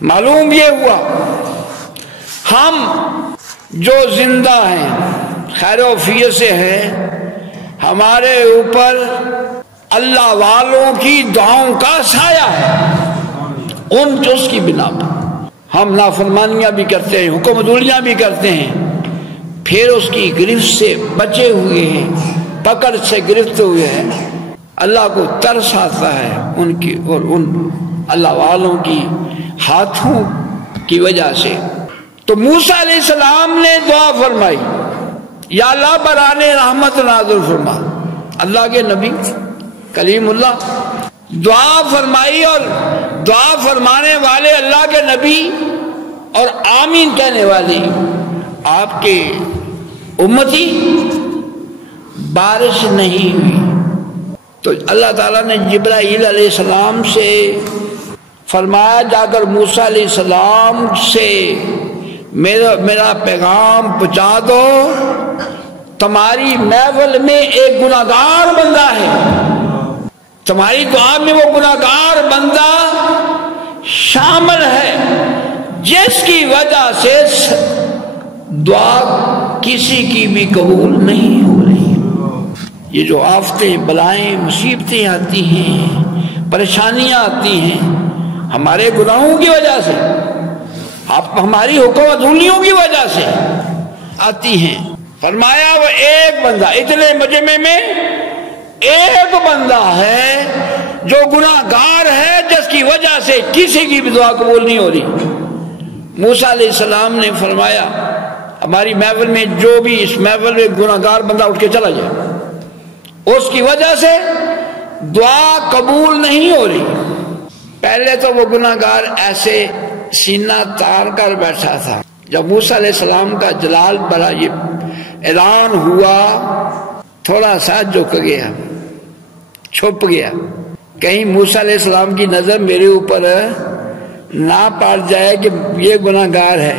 معلوم یہ ہوا ہم جو زندہ ہیں خیر و عافیت سے ہیں، ہمارے اوپر اللہ والوں کی دعاؤں کا سایہ ہے، ان جس کی بنا پر ہم نافرمانیاں بھی کرتے ہیں، حکم عدولیاں بھی کرتے ہیں، پھر اس کی گرفت سے بچے ہوئے ہیں، پکڑ سے گرفت ہوئے ہیں۔ اللہ کو ترس آتا ہے ان کی اور ان اللہ والوں کی ہاتھوں کی وجہ سے۔ تو موسیٰ علیہ السلام نے دعا فرمائی، یا اللہ برائے رحمت نازل فرما۔ اللہ کے نبی کلیم اللہ دعا فرمائی، اور دعا فرمانے والے اللہ کے نبی اور آمین کہنے والے آپ کے امتی، بارش نہیں ہوئی۔ تو اللہ تعالیٰ نے جبرائیل علیہ السلام سے فرمایا، جا کر موسیٰ علیہ السلام سے میرا پیغام پہنچا دو، تمہاری محفل میں ایک گناہگار بندہ ہے، تمہاری دعا میں وہ گناہگار بندہ شامل ہے جس کی وجہ سے دعا کسی کی بھی قبول نہیں ہو رہی۔ یہ جو آفتیں، بلائیں، مصیبتیں آتی ہیں، پریشانیاں آتی ہیں، ہمارے گناہوں کی وجہ سے، ہماری حکم عدولیوں کی وجہ سے آتی ہیں۔ فرمایا وہ ایک بندہ، اتنے مجمع میں ایک بندہ ہے جو گناہگار ہے جس کی وجہ سے کسی کی بھی دعا قبول نہیں ہو رہی۔ موسیٰ علیہ السلام نے فرمایا ہماری محفل میں جو بھی اس محفل میں گناہگار بندہ اٹھ کے چلا جائے، اس کی وجہ سے دعا قبول نہیں ہو رہی۔ پہلے تو وہ گناہگار ایسے سینہ تار کر بیٹھا تھا، جب موسیٰ علیہ السلام کا جلال بڑا یہ اعلان ہوا، تھوڑا سا جھک گیا، چھپ گیا، کہیں موسیٰ علیہ السلام کی نظر میرے اوپر نہ پڑ جائے کہ یہ گناہگار ہے۔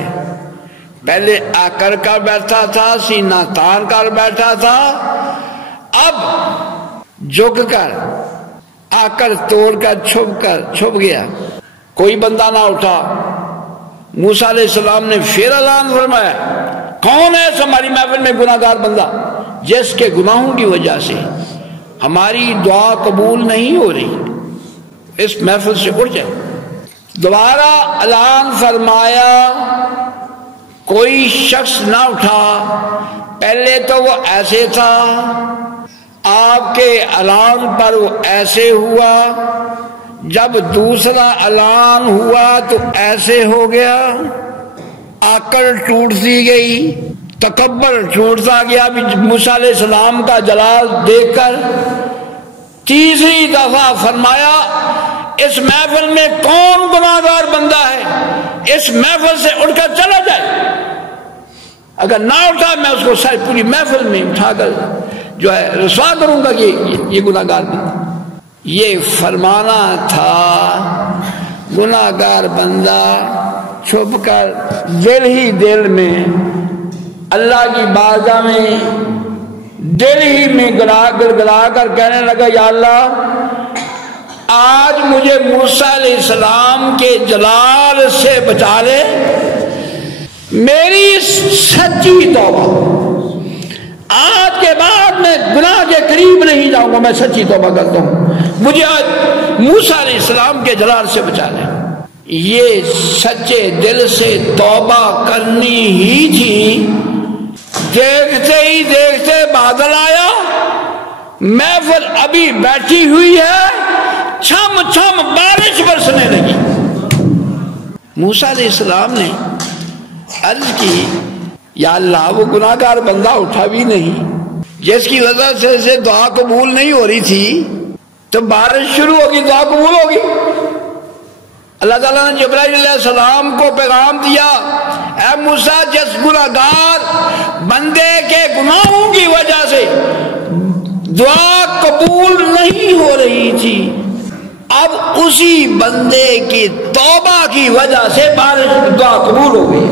پہلے آ کر بیٹھا تھا، سینہ تار کر بیٹھا تھا، اب جھک کر آ کر توڑ کر چھپ گیا، کوئی بندہ نہ اٹھا۔ موسیٰ علیہ السلام نے پھر اعلان فرمایا، کون ہے ہماری محفل میں گناہگار بندہ جس کے گناہوں کی وجہ سے ہماری دعا قبول نہیں ہو رہی، اس محفل سے اٹھ جائے۔ دوبارہ اعلان فرمایا، کوئی شخص نہ اٹھا۔ پہلے تو وہ ایسے تھا، آپ کے اعلان پر وہ ایسے ہوا، جب دوسرا اعلان ہوا تو ایسے ہو گیا، عقل ٹوٹتی گئی، تکبر ٹوٹتا گیا۔ موسیٰ علیہ السلام کا جلال دیکھ کر تیسری دفعہ فرمایا، اس محفل میں کون گناہگار بندہ ہے، اس محفل سے اٹھ کر چلا جائے۔ اگر نہ اٹھا میں اس کو ساری پوری محفل میں اٹھا کر جو ہے رسوا کروں گا کہ یہ گناہگار بندہ۔ یہ فرمانا تھا، گناہگار بندہ چھپ کر دل ہی دل میں اللہ کی بارگاہ میں دل ہی میں گڑگڑا کر کہنے لگا، یا اللہ آج مجھے موسیٰ علیہ السلام کے جلال سے بچا لے، میری سچی توبہ، آج کے بعد میں گناہ کے قریب نہیں جاؤں گا، میں سچی توبہ کرتا ہوں، مجھے آج موسیٰ علیہ السلام کے جلال سے بچا لے۔ یہ سچے دل سے توبہ کرنی ہی تھی۔ دیکھتے ہی دیکھتے بادل آیا، محفل ابھی بیٹھی ہوئی ہے، چھم چھم بارش برسنے لگی۔ موسیٰ علیہ السلام نے عرض کی، یا اللہ وہ گناہگار بندہ اٹھا بھی نہیں، جس کی وجہ سے دعا قبول نہیں ہو رہی تھی، تو بارش شروع ہوگی، دعا قبول ہوگی۔ اللہ تعالیٰ نے جبرائیل علیہ السلام کو پیغام دیا، اے موسیٰ جس گناہگار بندے کے گناہوں کی وجہ سے دعا قبول نہیں ہو رہی تھی، اب اسی بندے کی توبہ کی وجہ سے بارش دعا قبول ہو گئی۔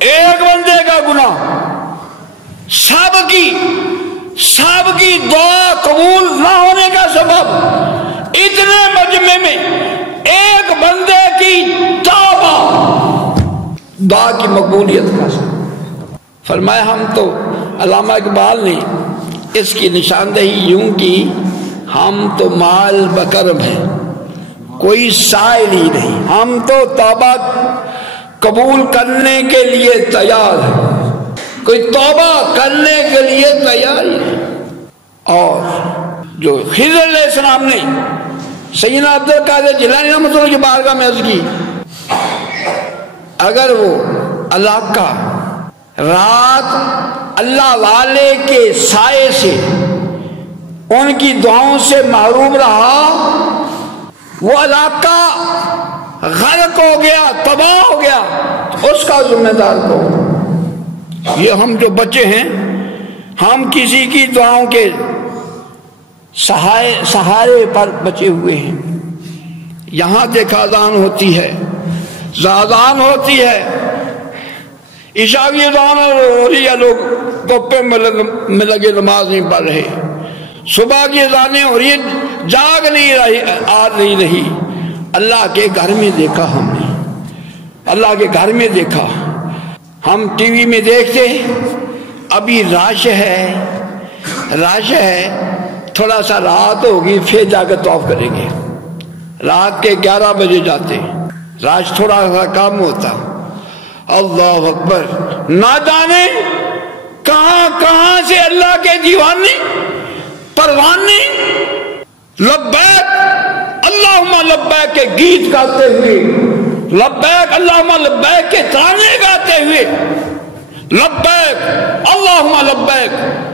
ایک بندے کا گناہ سب کی دعا قبول نہ ہونے کا سبب، اتنے مجمع میں ایک بندہ دعا کی مقبولیت کا سبب۔ فرمایا ہم تو علامہ اقبال نے اس کی نشاندہی یوں کی، ہم تو مال بکرم ہیں کوئی سائل ہی نہیں، ہم تو توبہ قبول کرنے کے لیے تیار ہیں، کوئی توبہ کرنے کے لیے تیار ہی نہیں۔ اور جو خضر علیہ السلام نے سیدنا عبد القادر جیلانی رحمۃ اللہ کی بارگاہ میں عرض کی، اگر وہ اللہ کا رات اللہ والے کے سائے سے ان کی دعاؤں سے محروم رہا، وہ علاقہ غرق ہو گیا، تباہ ہو گیا، اس کا ذمہ دار کون؟ یہ ہم جو بچے ہیں، ہم کسی کی دعاؤں کے سہارے پر بچے ہوئے ہیں۔ یہاں دیکھا اذان ہوتی ہے، زادان ہوتی ہے، عشاء کی اذان ہو رہی ہے، لوگ گپے میں لگے نماز نہیں پڑھ رہے، صبح کی اذانیں ہو رہی ہیں، جاگ نہیں رہی، آ نہیں رہی۔ اللہ کے گھر میں دیکھا ہم نے، اللہ کے گھر میں دیکھا، ہم ٹی وی میں دیکھتے ابھی رش ہے، تھوڑا سا رات ہوگی پھر جا کے طواف کریں گے، رات کے 11 بجے جاتے، رش تھوڑا سا کم ہوتا، اللہ اکبر، نہ جانے کہاں کہاں سے اللہ کے دیوانے پروانے لبیک اللہم لبیک کے گیت گاتے ہوئے، لبیک اللہم لبیک کے ترانے گاتے ہوئے، لبیک اللہم لبیک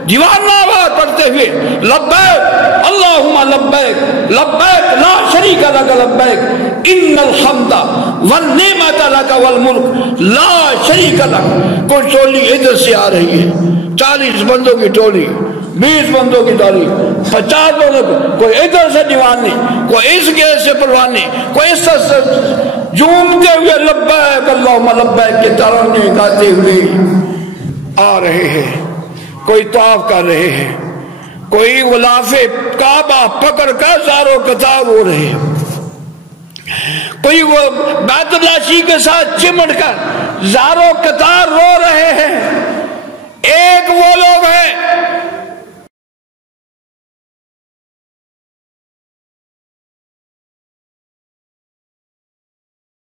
دیوانہ آواز پڑھتے ہوئے، لبیک اللہم لبیک لبیک لا شریک لک لبیک ان الحمد والنعمت لک والملک لا شریک لک۔ کوئی ٹولی ادھر سے آ رہی ہے، 40 بندوں کی ٹولی، 20 بندوں کی ٹولی، 50 بندوں کی، کوئی ادھر سے دیوانے، کوئی اس گیٹ سے پروانے، کوئی اس سے جھومتے ہوئے لبیک اللہم لبیک کے ترانے گاتے ہوئے آ رہے ہیں، کوئی طواف کر رہے ہیں، کوئی غلاف کعبہ پکڑ کر زاروں قطار ہو رہے ہیں، کوئی وہ بیت اللہ شریف کے ساتھ چمٹ کر زاروں قطار رو رہے ہیں۔ ایک وہ لوگ